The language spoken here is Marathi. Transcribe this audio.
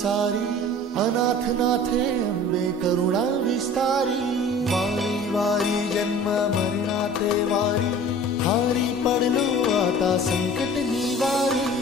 सारी, अनाथ नाथे अंबे करुणा विस्तारी। वारी वारी जन्म मरणाते वारी, हारी पडलो आता संकट निवारी।